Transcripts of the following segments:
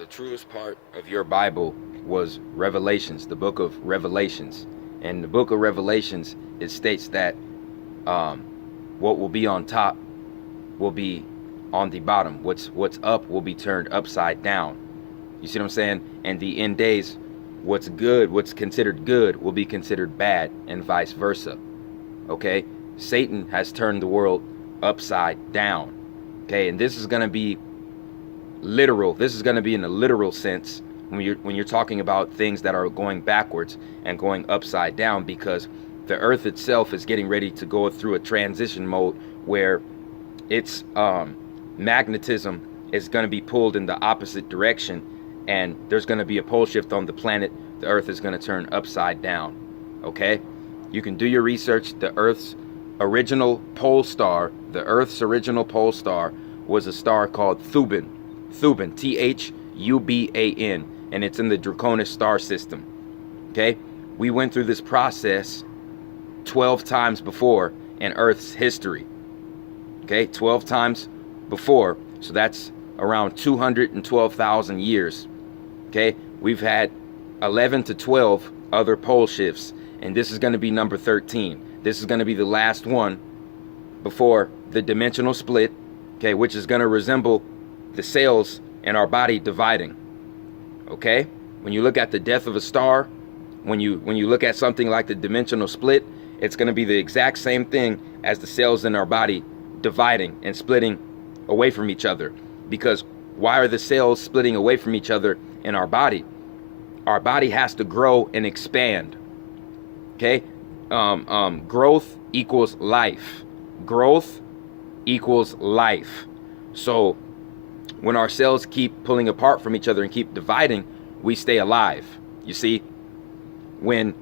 the truest part of your Bible was Revelations, the book of Revelations. And the book of Revelations, it states that what will be on top will be on the bottom. What's up will be turned upside down. You see what I'm saying? And the end days, what's good, what's considered good will be considered bad, and vice versa. Okay? Satan has turned the world upside down. Okay? And this is going to be literal. This is going to be in a literal sense when you're talking about things that are going backwards and going upside down, because the earth itself is getting ready to go through a transition mode where its magnetism is going to be pulled in the opposite direction, and there's going to be a pole shift on the planet. The earth is going to turn upside down. Okay? You can do your research. The earth's original pole star, was a star called Thuban, Thuban, and it's in the Draconis star system. Okay? We went through this process 12 times before in Earth's history. Okay? 12 times before. So that's around 212,000 years. Okay? We've had 11 to 12 other pole shifts, and this is going to be number 13. This is going to be the last one before the dimensional split, okay, which is going to resemble the cells in our body dividing. Okay? When you look at the death of a star, when you look at something like the dimensional split, it's going to be the exact same thing as the cells in our body dividing and splitting away from each other. Because why are the cells splitting away from each other in our body? Our body has to grow and expand. Okay? Growth equals life. Growth equals life. So when our cells keep pulling apart from each other and keep dividing, we stay alive. You see, when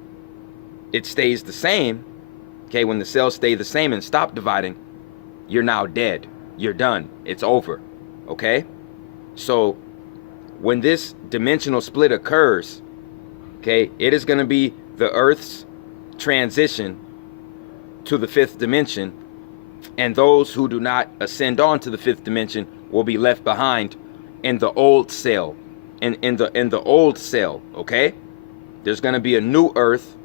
it stays the same, okay, when the cells stay the same and stop dividing, you're now dead. You're done. It's over. Okay? So when this dimensional split occurs, okay, it is going to be the Earth's transition to the fifth dimension, and those who do not ascend on to the fifth dimension will be left behind in the old cell, in the old cell. Okay, there's going to be a new earth,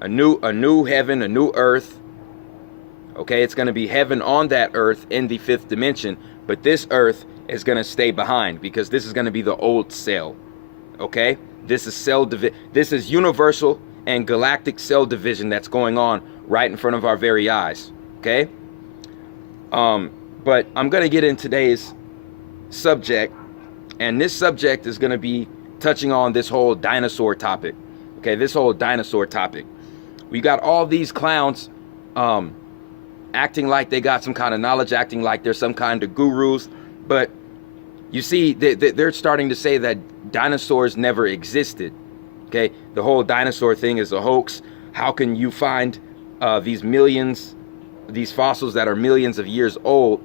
a new heaven, a new earth. Okay, it's going to be heaven on that earth in the fifth dimension, but this earth is going to stay behind because this is going to be the old cell. Okay, this is this is universal and galactic cell division that's going on right in front of our very eyes. Okay, but I'm going to get in today's subject, and this subject is going to be touching on this whole dinosaur topic. Okay, this whole dinosaur topic. We got all these clowns acting like they got some kind of knowledge, acting like they're some kind of gurus, but you see, they're starting to say that dinosaurs never existed. Okay, the whole dinosaur thing is a hoax. How can you find these fossils that are millions of years old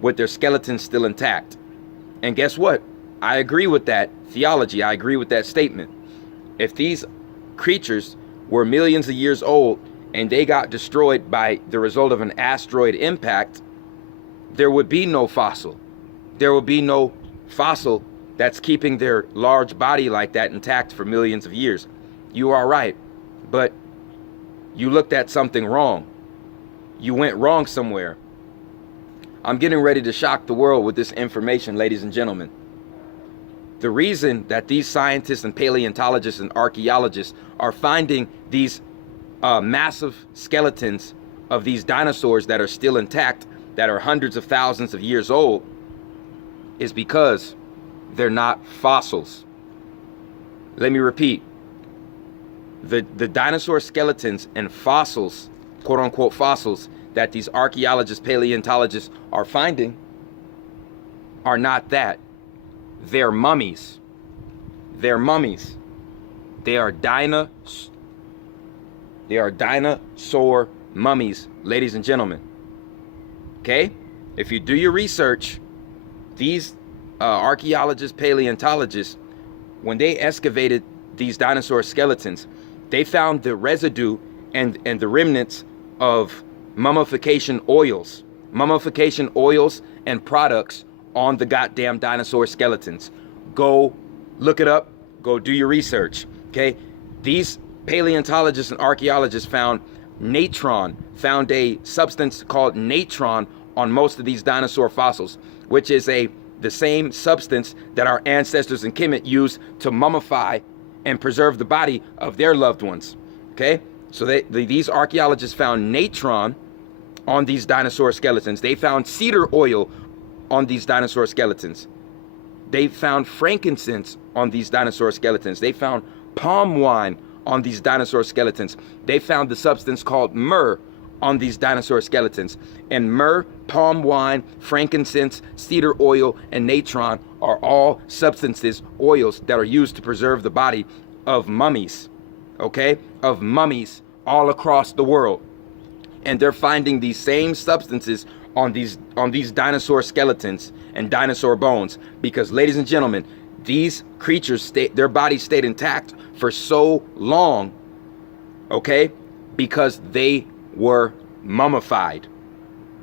with their skeletons still intact? And guess what? I agree with that theology. I agree with that statement. If these creatures were millions of years old and they got destroyed by the result of an asteroid impact, there would be no fossil. There would be no fossil that's keeping their large body like that intact for millions of years. You are right, but you looked at something wrong. You went wrong somewhere. I'm getting ready to shock the world with this information, ladies and gentlemen. The reason that these scientists and paleontologists and archaeologists are finding these massive skeletons of these dinosaurs that are still intact, that are hundreds of thousands of years old, is because they're not fossils. Let me repeat. The dinosaur skeletons and fossils, quote unquote fossils, that these archaeologists, paleontologists are finding are not that. They're mummies. They're mummies. They are dinosaur mummies, ladies and gentlemen. Okay? If you do your research, these archaeologists, paleontologists, when they excavated these dinosaur skeletons, they found the residue and the remnants of mummification oils and products on the goddamn dinosaur skeletons. Go look it up. Go do your research. Okay, these paleontologists and archaeologists found a substance called natron on most of these dinosaur fossils, which is the same substance that our ancestors in Kemet used to mummify and preserve the body of their loved ones. Okay, so these archaeologists found natron on these dinosaur skeletons. They found cedar oil on these dinosaur skeletons. They found frankincense on these dinosaur skeletons. They found palm wine on these dinosaur skeletons. They found the substance called myrrh on these dinosaur skeletons. And myrrh, palm wine, frankincense, cedar oil, and natron are all substances, oils, that are used to preserve the body of mummies, okay? Of mummies all across the world. And they're finding these same substances on these dinosaur skeletons and dinosaur bones, because, ladies and gentlemen, these creatures, their bodies stayed intact for so long, okay, because they were mummified.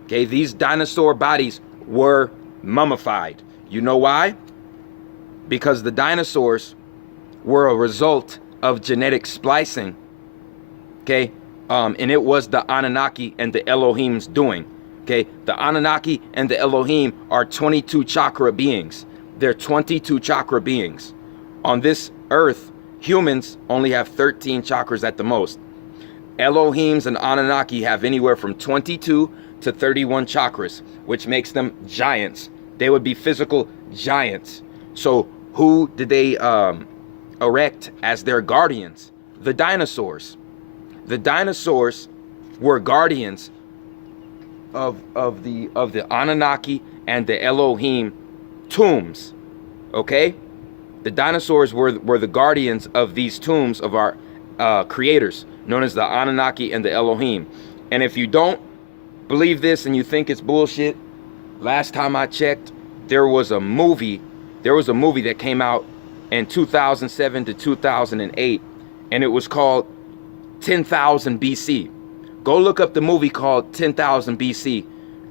Okay, these dinosaur bodies were mummified. You know why? Because the dinosaurs were a result of genetic splicing, okay, and it was the Anunnaki and the Elohim's doing. Okay, the Anunnaki and the Elohim are 22 chakra beings. They're 22 chakra beings. On this earth, humans only have 13 chakras at the most. Elohims and Anunnaki have anywhere from 22 to 31 chakras, which makes them giants. They would be physical giants. So who did they erect as their guardians? The dinosaurs. The dinosaurs were guardians of the Anunnaki and the Elohim tombs. Okay, the dinosaurs were the guardians of these tombs of our creators, known as the Anunnaki and the Elohim. And if you don't believe this and you think it's bullshit, last time I checked, there was a movie that came out in 2007 to 2008, and it was called 10,000 BC. Go look up the movie called 10,000 BC,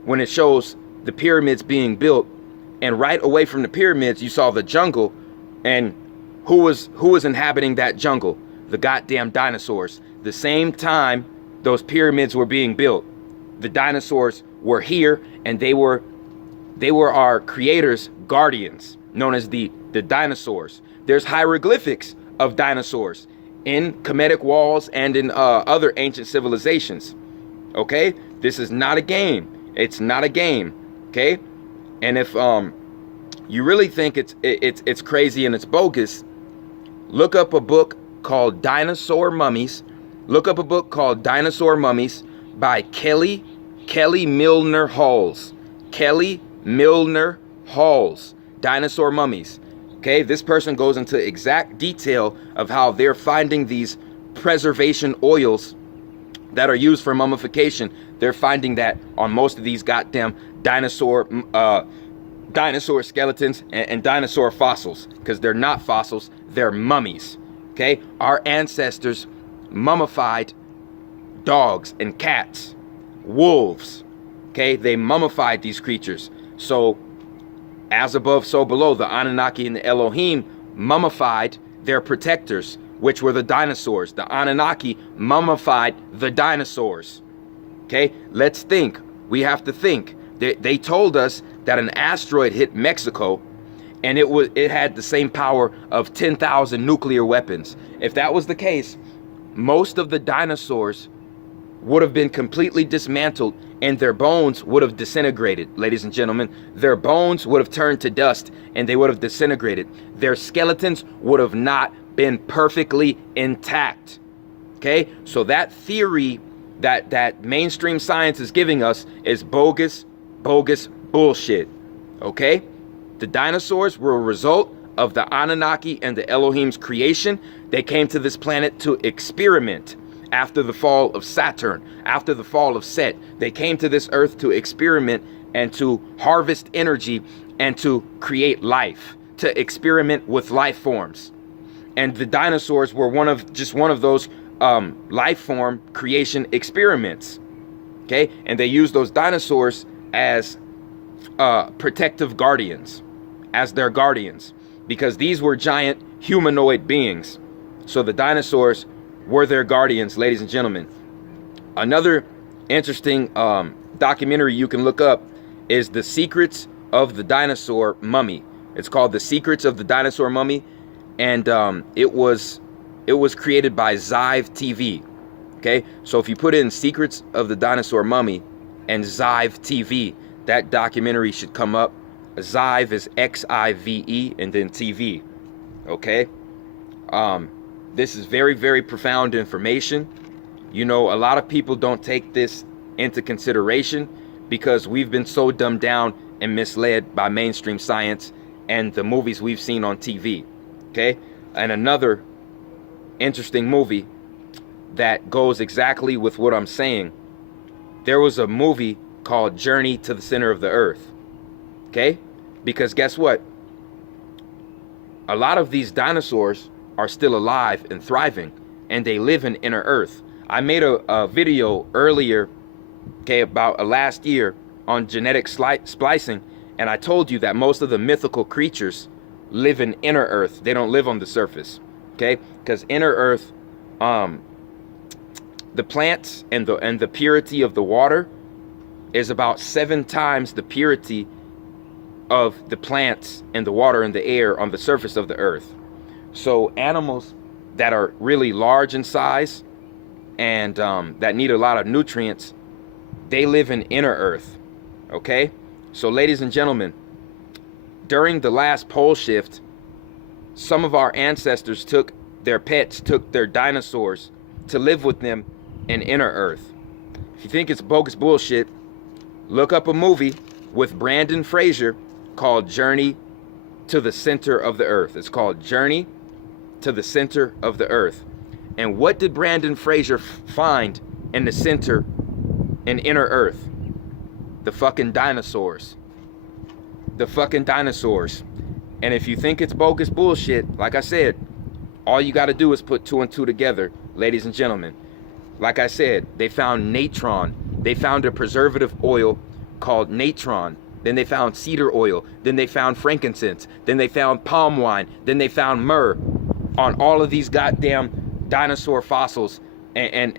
when it shows the pyramids being built, and right away from the pyramids you saw the jungle, and who was inhabiting that jungle? The goddamn dinosaurs. The same time those pyramids were being built, the dinosaurs were here, and they were our creators' guardians, known as the dinosaurs. There's hieroglyphics of dinosaurs in Kemetic walls and in other ancient civilizations. Okay, this is not a game. It's not a game. Okay, and if you really think it's crazy and it's bogus, look up a book called Dinosaur Mummies. Look up a book called Dinosaur Mummies by Kelly Milner Halls. Kelly Milner Halls. Dinosaur Mummies. Okay, this person goes into exact detail of how they're finding these preservation oils that are used for mummification. They're finding that on most of these goddamn dinosaur skeletons and dinosaur fossils, because they're not fossils, they're mummies. Okay, our ancestors mummified dogs and cats, wolves. Okay, they mummified these creatures. So as above, so below, the Anunnaki and the Elohim mummified their protectors, which were the dinosaurs. The Anunnaki mummified the dinosaurs. Okay, let's think. We have to think. They told us that an asteroid hit Mexico, and it had the same power of 10,000 nuclear weapons. If that was the case, most of the dinosaurs would have been completely dismantled, and their bones would have disintegrated, ladies and gentlemen. Their bones would have turned to dust, and they would have disintegrated. Their skeletons would have not been perfectly intact. Okay, so that theory that mainstream science is giving us is bogus bullshit. Okay, the dinosaurs were a result of the Anunnaki and the Elohim's creation. They came to this planet to experiment. After the fall of Saturn, after the fall of Set, they came to this earth to experiment and to harvest energy and to create life, to experiment with life forms. And the dinosaurs were one of those life form creation experiments. Okay, and they used those dinosaurs as protective guardians, as their guardians. because these were giant humanoid beings. So the dinosaurs were their guardians, ladies and gentlemen. Another interesting documentary you can look up is The Secrets of the Dinosaur Mummy. It's called The Secrets of the Dinosaur Mummy, and it was created by Zive TV. Okay, so if you put in Secrets of the Dinosaur Mummy and Zive TV, that documentary should come up. Zive is Xive and then TV. Okay, this is very, very profound information. You know, a lot of people don't take this into consideration because we've been so dumbed down and misled by mainstream science and the movies we've seen on TV. Okay, and another interesting movie that goes exactly with what I'm saying. There was a movie called Journey to the Center of the Earth. Okay? Because guess what? A lot of these dinosaurs are still alive and thriving, and they live in inner Earth. I made a video earlier, okay, about last year on genetic splicing, and I told you that most of the mythical creatures live in inner Earth. They don't live on the surface. Okay? Because inner Earth, the plants and the purity of the water is about 7 times the purity of the plants and the water and the air on the surface of the earth. So animals that are really large in size and that need a lot of nutrients, they live in inner earth. Okay? So ladies and gentlemen, during the last pole shift, some of our ancestors took their pets, took their dinosaurs to live with them in inner earth. If you think it's bogus bullshit, look up a movie with Brandon Fraser called Journey to the Center of the Earth. It's called Journey to the Center of the Earth. And what did Brandon Fraser find in the center in inner earth? The fucking dinosaurs. The fucking dinosaurs. And if you think it's bogus bullshit, like I said, all you got to do is put 2 and 2 together, ladies and gentlemen. Like I said, they found natron. They found a preservative oil called natron. Then they found cedar oil. Then they found frankincense. Then they found palm wine. Then they found myrrh on all of these goddamn dinosaur fossils and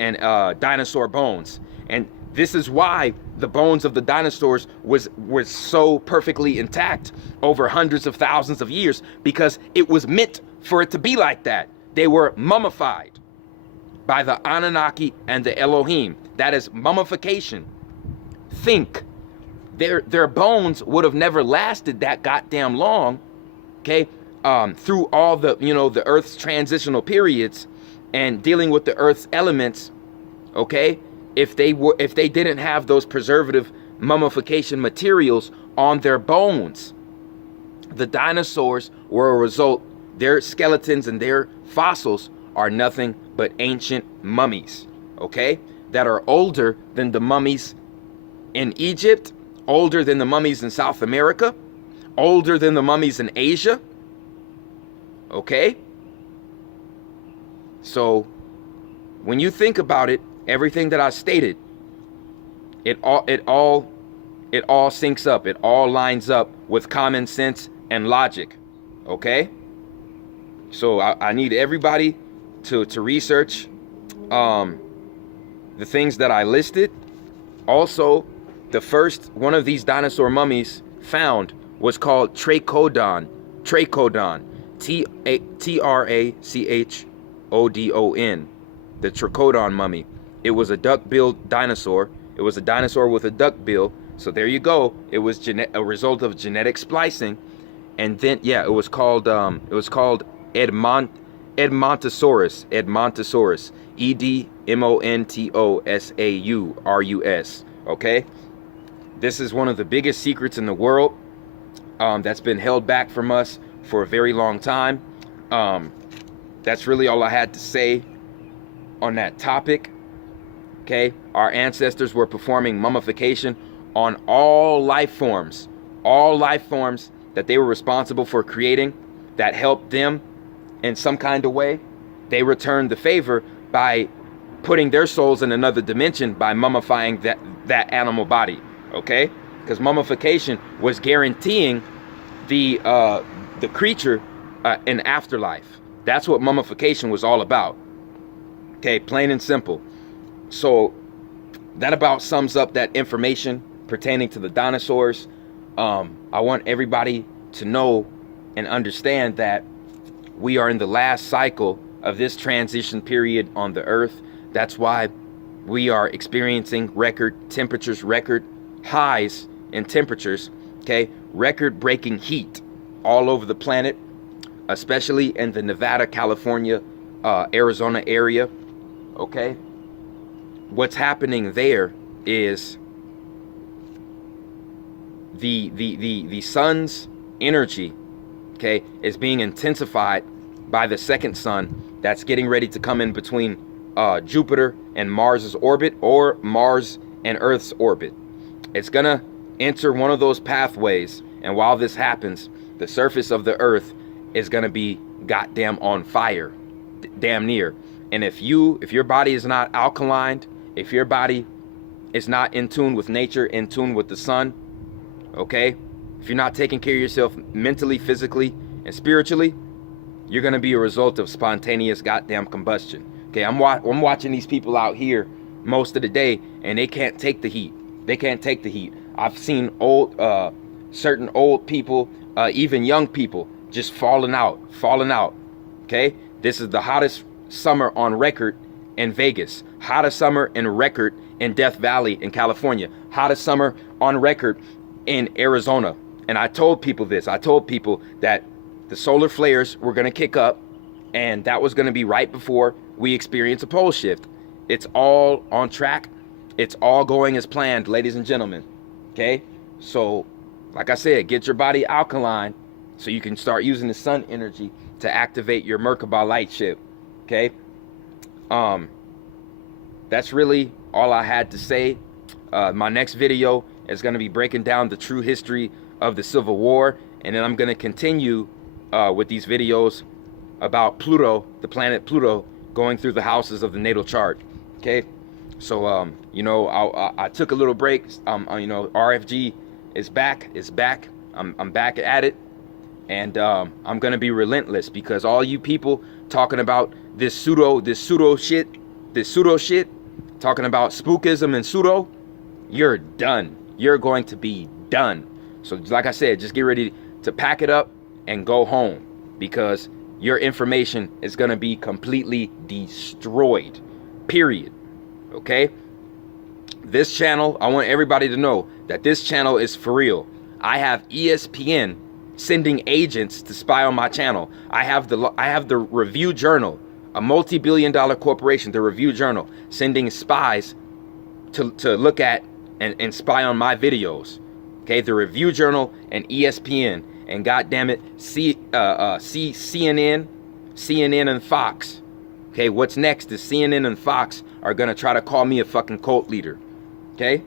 dinosaur bones. And this is why the bones of the dinosaurs were so perfectly intact over hundreds of thousands of years, because it was meant for it to be like that. They were mummified by the Anunnaki and the Elohim. That is mummification. Think. Their bones would have never lasted that goddamn long, okay? Through all the, the Earth's transitional periods and dealing with the Earth's elements, okay? If they didn't have those preservative mummification materials on their bones. The dinosaurs were a result. Their skeletons and their fossils are nothing but ancient mummies, okay? That are older than the mummies in Egypt, older than the mummies in South America, older than the mummies in Asia, okay? So when you think about it, everything that I stated, it all syncs up. It all lines up with common sense and logic, okay? So I need everybody to research the things that I listed. Also, the first one of these dinosaur mummies found was called Tracodon. Tracodon. Trachodon. The Tracodon mummy. It was a duck-billed dinosaur. It was a dinosaur with a duck bill. So there you go. It was a result of genetic splicing. And then, yeah, it was called Edmontosaurus. Edmontosaurus. Edmontosaurus. Okay? This is one of the biggest secrets in the world that's been held back from us for a very long time. That's really all I had to say on that topic. Okay? Our ancestors were performing mummification on all life forms that they were responsible for creating, that helped them in some kind of way. They returned the favor by putting their souls in another dimension by mummifying that animal body, okay? Because mummification was guaranteeing the creature an afterlife. That's what mummification was all about. Okay, plain and simple. So that about sums up that information pertaining to the dinosaurs. I want everybody to know and understand that we are in the last cycle of this transition period on the earth. That's why we are experiencing record temperatures, record highs in temperatures, okay? Record-breaking heat all over the planet, especially in the Nevada, California, Arizona area, okay? What's happening there is the sun's energy, okay, is being intensified by the second sun that's getting ready to come in between Jupiter and Mars's orbit, or Mars and Earth's orbit. It's gonna enter one of those pathways, and while this happens, the surface of the earth is gonna be goddamn on fire, damn near. And if your body is not alkaline, if your body is not in tune with nature, in tune with the sun, okay, if you're not taking care of yourself mentally, physically, and spiritually, you're gonna be a result of spontaneous goddamn combustion. Okay, I'm watching these people out here most of the day, and they can't take the heat. They can't take the heat. I've seen certain old people, even young people, just falling out. Okay, this is the hottest summer on record in Vegas, hottest summer in record in Death Valley in California, hottest summer on record in Arizona. And I told people this. I told people that the solar flares were going to kick up, and that was going to be right before we experience a pole shift. It's all on track. It's all going as planned, ladies and gentlemen. Okay, so like I said, get your body alkaline so you can start using the sun energy to activate your Merkaba light ship. Okay, that's really all I had to say. My next video is going to be breaking down the true history of the Civil War, and then I'm going to continue with these videos about Pluto, the planet Pluto, going through the houses of the natal chart. Okay, so you know, I took a little break. You know, RFG is back. I'm back at it, and I'm gonna be relentless, because all you people talking about this pseudo shit, talking about spookism and pseudo, you're done. You're going to be done. So like I said, just get ready to pack it up and go home, because your information is going to be completely destroyed, period. Okay, this channel, I want everybody to know that this channel is for real. I have ESPN sending agents to spy on my channel. I have the Review Journal, a multi-billion-dollar corporation, the Review Journal, sending spies to look at and spy on my videos. Okay, the Review Journal and ESPN, and goddamn it, CNN and Fox. Okay, what's next is CNN and Fox are gonna try to call me a fucking cult leader. Okay,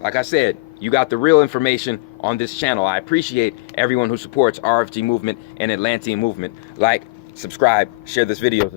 like I said, you got the real information on this channel. I appreciate everyone who supports RFG movement and Atlantean movement. Like, subscribe, share this video.